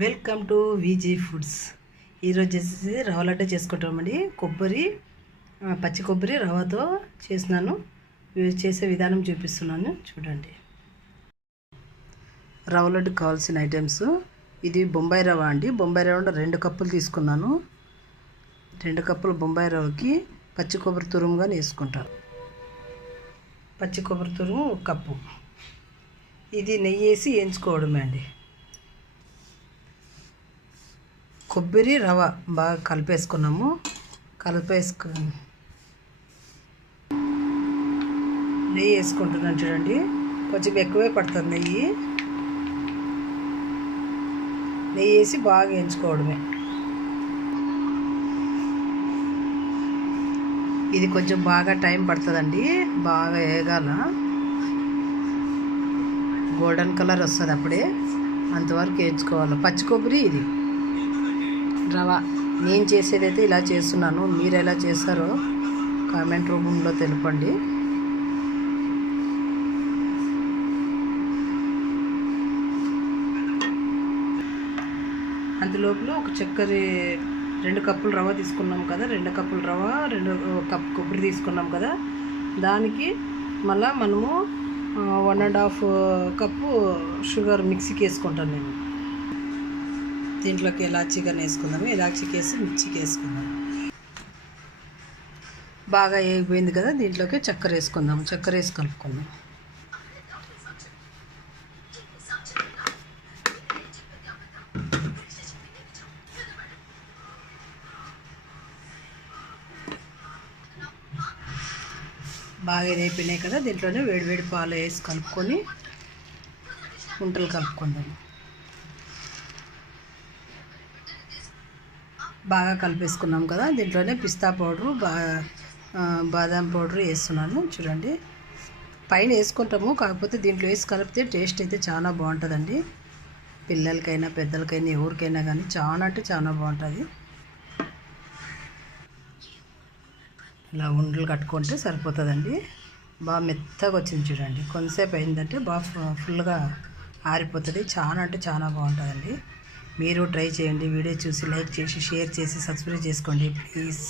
Welcome to విజీ foods. ఈరోజు చేసేసి రవ్వ లడ్డు చేసుకుంటామండి. పచ్చి కొబ్బరి రవ్వతో చేసినాను. చేసే విధానం చూపిస్తున్నాను చూడండి. రవ్వ లడ్డుకి కావాల్సిన ఐటమ్స్ ఇది బొంబాయి రవ్వ అండి. బొంబాయి రవ్వ 2 కప్పులు తీసుకున్నాను. 2 కప్పులు బొంబాయి రవ్వకి పచ్చి కొబ్బరి తురుముగా వేసుకుంటాను. పచ్చి కొబ్బరి తురుము 1 కప్పు. ఇది నెయ్యి వేసి వేయించుకోవడమే అండి. కొబ్బరి రవ్వ బాగా కలిపేసుకున్నాము. నెయ్యి వేసుకుంటున్నాను చూడండి. కొంచెం ఎక్కువే పడుతుంది నెయ్యి వేసి బాగా వేయించుకోవడమే. ఇది కొంచెం బాగా టైం పడుతుందండి. బాగా వేగాల, గోల్డెన్ కలర్ వస్తుంది, అప్పుడే అంతవరకు వేయించుకోవాలి. పచ్చి కొబ్బరి ఇది రవ్వ. నేను చేసేదైతే ఇలా చేస్తున్నాను. మీరు ఎలా చేస్తారో కామెంట్ రూపంలో తెలపండి. అందులోపల ఒక చక్కెర 2 కప్పులు రవ్వ తీసుకున్నాం కదా, 2 కప్పుల రవ్వ 2 కప్ కొబ్బరి తీసుకున్నాం కదా, దానికి మళ్ళీ మనము 1.5 కప్పు షుగర్ మిక్సీకి వేసుకుంటాను నేను. దీంట్లోకి ఇలాచీగా వేసుకుందాము. ఇలాచీకి వేసి మిక్సీకి వేసుకుందాము. బాగా వేగిపోయింది కదా, దీంట్లోకి చక్కెర వేసుకుందాము. చక్కెర వేసి కలుపుకుందాం. బాగా వేగిపోయినాయి కదా, దీంట్లోనే వేడివేడి పాలు వేసి కలుపుకొని ఉంటలు కలుపుకుందాము. బాగా కలిపేసుకున్నాం కదా, దీంట్లోనే పిస్తా పౌడరు బాదాం పౌడరు వేస్తున్నాను చూడండి. పైన వేసుకుంటాము, కాకపోతే దీంట్లో వేసి కలిపితే టేస్ట్ అయితే చాలా బాగుంటుందండి. పిల్లలకైనా పెద్దలకైనా ఎవరికైనా కానీ చాలా అంటే చాలా బాగుంటుంది. ఇలా ఉండలు కట్టుకుంటే సరిపోతుందండి. బాగా మెత్తగా వచ్చింది చూడండి. కొంతసేపు అయిందంటే బాగా ఫుల్గా ఆరిపోతుంది. చాలా అంటే చాలా బాగుంటుందండి. మీరు ట్రై చేయండి. వీడియో చూసి లైక్ చేసి షేర్ చేసి సబ్స్క్రైబ్ చేసుకోండి ప్లీజ్.